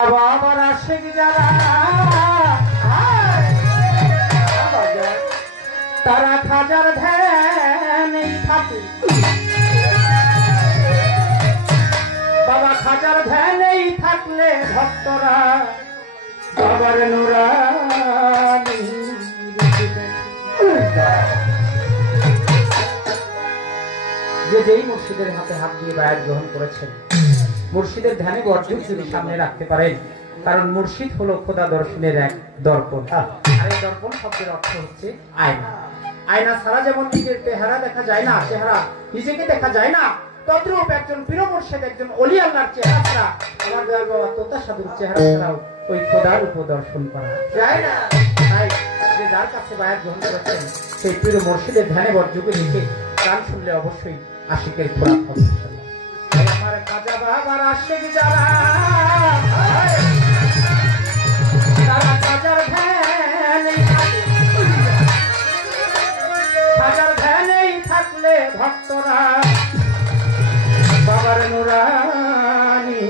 বাবার আশিক যারা তারা খাজার ধ্যানেই থাকে, বাবা খাজার ধ্যানেই থাকলে ভক্তরা বাবার নুরানি যেই মুর্শিদের হাতে হাত দিয়ে বায়াত গ্রহণ করেছেন, মুর্শিদের ধ্যানে বর্জক যদি সামনে রাখতে পারেন, কারণ মুর্শিদ হলো খোদা দর্শনের এক দর্পণ। আর এই দর্পণ শব্দের অর্থ হচ্ছে আয়না। আয়না ছাড়া যেমন নিজের চেহারা দেখা যায় না, চেহারা নিজেকে দেখা যায় না, তদ্রূপ একজন পীর মুর্শিদ, একজন ওলি আল্লাহর চেহারা ছাড়া, আমার দয়াল বাবা তোতা সাধুর চেহারা ছাড়াও ওই খোদার উপর দর্শন করা যায় না। তাই যে যার কাছে বায়াত গ্রহণ করেছেন সেই পীর মুর্শিদের ধ্যানে বর্জকে রেখে গান শুনলে অবশ্যই আশিকের খোরাক হবে। আমার খাজা বাবার আশিক যারা তারা খাজার ধ্যানেই থাকে, খাজার ধ্যানেই থাকলে ভক্তরা বাবার নুরানি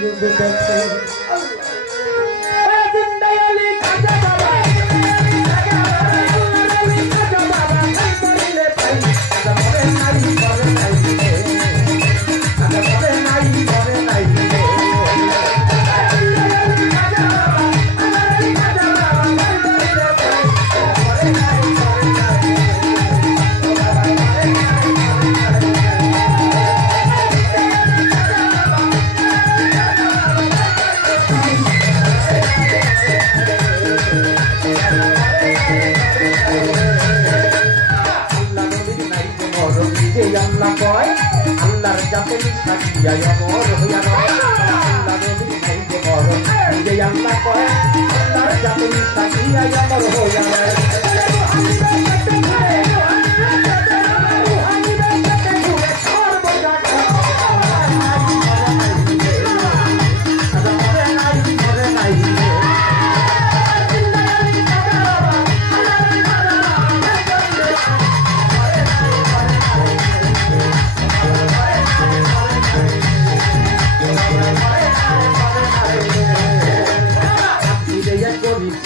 রূপ দেখে। আল্লাহর জাতে সাকিয়া অমর হইয়া রয়, আল্লাহ নবী নাই যে মরণ, যে আল্লাহ কয় আল্লাহর জাতে সাকিয়া অমর হইয়া রয়।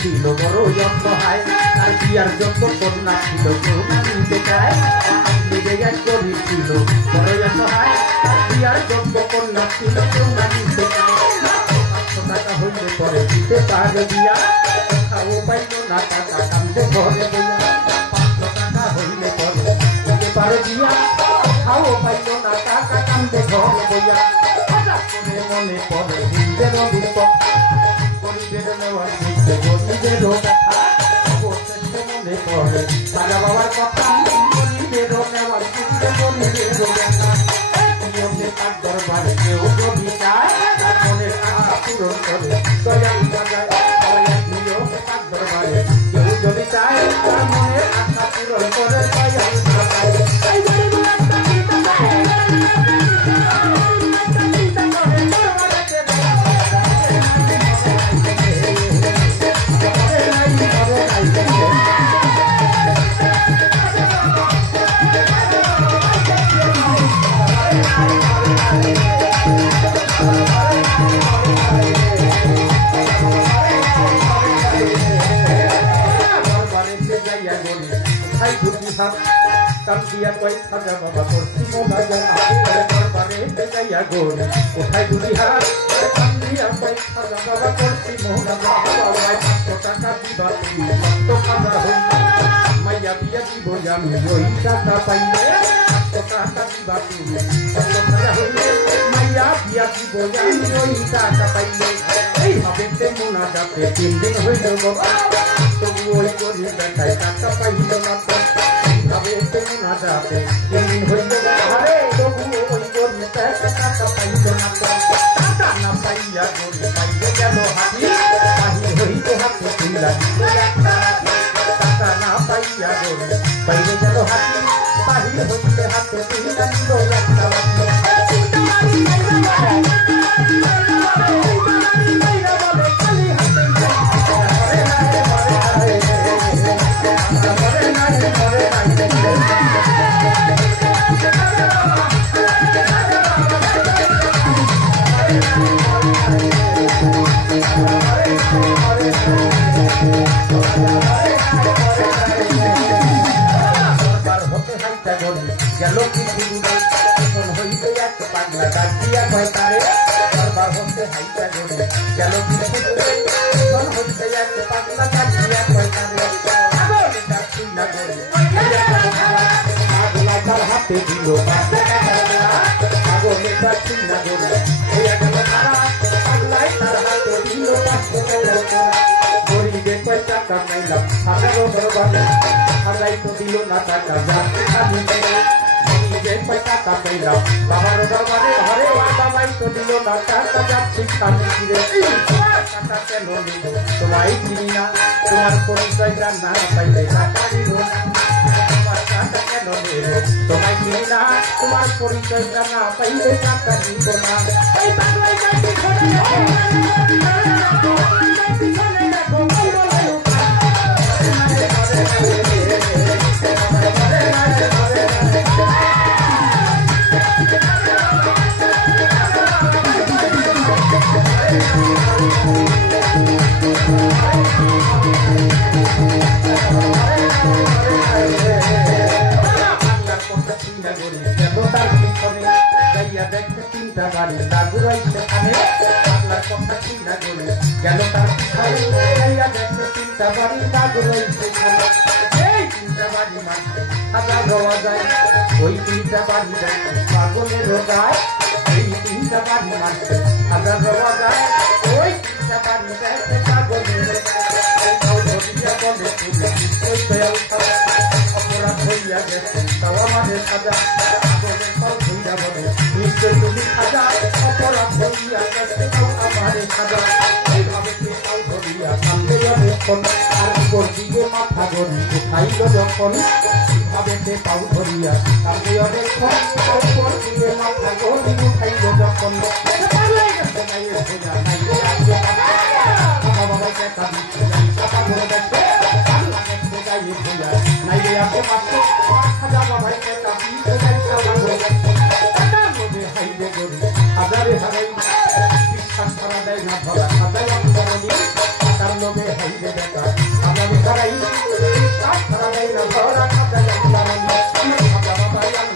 ছিল বড় অসহায়, তার বিয়ার যত কন্যা ছিল কেউ না নিতে চায়। নিজের গরিব ছিল বড় অসহায়, তার বিয়ার যত কন্যা ছিল কেউ না নিতে চায়। 500 টাকা হইলে পরে দিতে পারে বিয়া, খাও পাইল না টাকা কান্দে ঘরে বইয়া। 500 টাকা হইলে পরে দিতে পারে বিয়া, খাও পাইল না টাকা কান্দে ঘরে বইয়া। হঠাৎ করে মনে পড়ে হিন্দের অভিজ্ঞতা, গরিবের নেওয়ার দিতে গরিবেরও কথা, অবশেষে মনে পড়ে খাজা বাবার কথা, গরিবেরও নেওয়ার দিতে গরিবেরও কথা। নিয়মে তার দরবারে কেউ যদি চায়, তার মনের আশা পূরণ করে দয়াল বাজায়। নিয়মে তার দরবারে কেউ যদি চায়, তার মনের আশা পূরণ করে দয়াল বাজায়। কান্দিয়া কই খাজা বাবা করছি মোবাজার, দরবারে যাইয়া গোরে কোথায় দুটি হাত। কান্দিয়া কই খাজা বাবা করছি মোবাজার, 500 টাকা দিবা তুমি কত খাজা হইল, মাইয়া বিয়া দিব আমি ওই টাকা পাইলে। 500 টাকা দিবা তুমি কত খাজা হইলে, মাইয়া বিয়া দিব আমি ওই টাকা পাইলে। এইভাবে তেমনা যাতে 3 দিন হইল বাবা, তবু ওই গরিব বেটায় টাকা পাইল না। তবে তেমনা যাতে 3 দিন হইল ঘরে, তবু ওই গরিব টাকা পাইল না। টাকা না পাইয়া গরিব পাইলে গেল হাতি, বাহির হইতে হাতে তুইলা দিল একটা। টাকা না পাইয়া গরিব পাইলে গেল হাতি, বাহির হইতে হাতে তুইলা দিল একটা। Thank you. হাইটা গড়ি গেল কিছু দূরে এখন হইতে এক পাগলা ডাক দিয়া কয় তারে বারবার হতে হাইটা গড়ি গেল কিছু দূরে এখন হইতে এক পাগলা ডাক দিয়া কয় তারে আগলে ডাক চিন্তা গড়ি আগলা তার হাতে দিল আগলে ডাক চিন্তা গড়ি হইয়া গেল তারা পাগলাই তার হাতে দিল গরিবে কয় টাকা পাইলাম হাজারো দরবারে হাজাই তো দিল না টাকা যাতে আমি গরিবে কয় টাকা পাইলাম বাবার দরবারে ঘরে বাবাই তো দিল না টাকা যাচ্ছি আমি ফিরে টাকা কেন নিল তোমায় চিনি না তোমার পরিচয় না পাইলে টাকা নিল না তোমার টাকা কেন নিল তোমায় চিনি না তোমার পরিচয় না পাইলে টাকা নিল না এই বাংলায় যাচ্ছি তিনটা বাড়ি দাগুরাইছে খানে আপনার কথা চিন্তা করে গেল তার দেখতে তিনটা বাড়ি দাগুরাইছে খানে এই তিনটা বাড়ি মাঠে হাজার রওয়া যায় ওই তিনটা বাড়ি দেখে পাগলের গায় এই তিনটা বাড়ি মাঠে হাজার রওয়া যায় ওই তিনটা বাড়ি দেখে পাগলের বলে তুলে ওই দয়াল অপরাধ হইয়া গেছে তাও আমাদের সাজা নিশ্চয় তুমি সাজা অপরাধ ধরিয়া গেছে আমার সাজা এইভাবে পেশাল ধরিয়া কান্দে অনেকক্ষণ আর দিকে মাথা ধরি উঠাইল যখন এইভাবে পেশাল ধরিয়া কান্দে অনেকক্ষণ দিকে মাথা ধরি উঠাইল যখন নাইলে আসে মাসে খাজা বাবাই হাজারে হারাই বিশ্বাস করা দেয় না ধরা খাজাই অন্তরণী তার লোভে হাইরে দেখা হাজারে হারাই বিশ্বাস করা দেয় না ধরা খাজাই অন্তরণী খাজা বাবাই